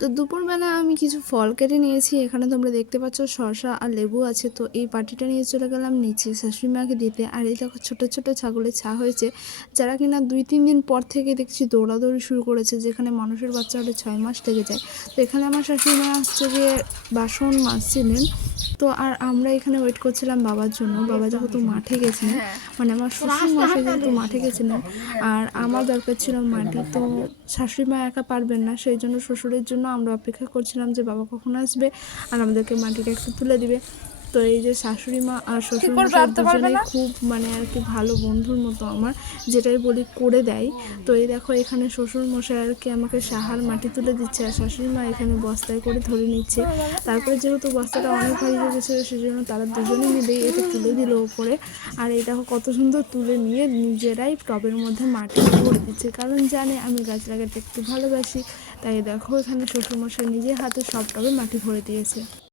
তো দুপুরবেলা আমি কিছু ফল কেটে নিয়েছি। এখানে তোমরা দেখতে পাচ্ছ শসা আর লেবু আছে। তো এই বাটিটা নিয়ে চলে গেলাম নিচে শাশুড়ি মাকে দিতে। আর এই দেখো ছোটো ছোটো ছাগলের ছা হয়েছে, যারা কিনা 2-3 দিন পর থেকে দেখছি দৌড়াদৌড়ি শুরু করেছে, যেখানে মানুষের বাচ্চা হলে 6 মাস লেগে যায়। তো এখানে আমার শাশুড়ি মা হচ্ছে গিয়ে বাসন মাজছিলেন। তো আর আমরা এখানে ওয়েট করছিলাম বাবার জন্য। বাবা যেহেতু মাঠে গেছিলেন, মানে আমার শ্বশুর মশাই যেহেতু মাঠে গেছিলেন আর আমার দরকার ছিল মাটি, তো শাশুড়ি মা একা পারবেন না, সেই জন্য শ্বশুরের জন্য আমরা অপেক্ষা করছিলাম যে বাবা কখন আসবে আর আমাদেরকে মাটিটা একটু তুলে দিবে। তো এই যে শাশুড়ি মা আর শ্বশুর মশাই দুজনেই খুব মানে আর কি ভালো বন্ধুর মতো আমার, যেটাই বলি করে দেয়। তো এই দেখো এখানে শ্বশুর মশাই আর কি আমাকে সাহার মাটি তুলে দিচ্ছে আর শাশুড়ি মা এখানে বস্তায় করে ধরে নিচ্ছে। তারপরে যেহেতু বস্তাটা অনেক ভারী হয়ে গেছিলো, সেই জন্য তারা দুজনে মিলেই এটা তুলে দিল ওপরে। আর এই দেখো কত সুন্দর তুলে নিয়ে নিজেরাই টবের মধ্যে মাটি ভরে দিচ্ছে, কারণ জানে আমি গাছ লাগাতে একটু ভালোবাসি। তাই দেখো এখানে শ্বশুরমশাই নিজের হাতে সব টবে মাটি ভরে দিয়েছে।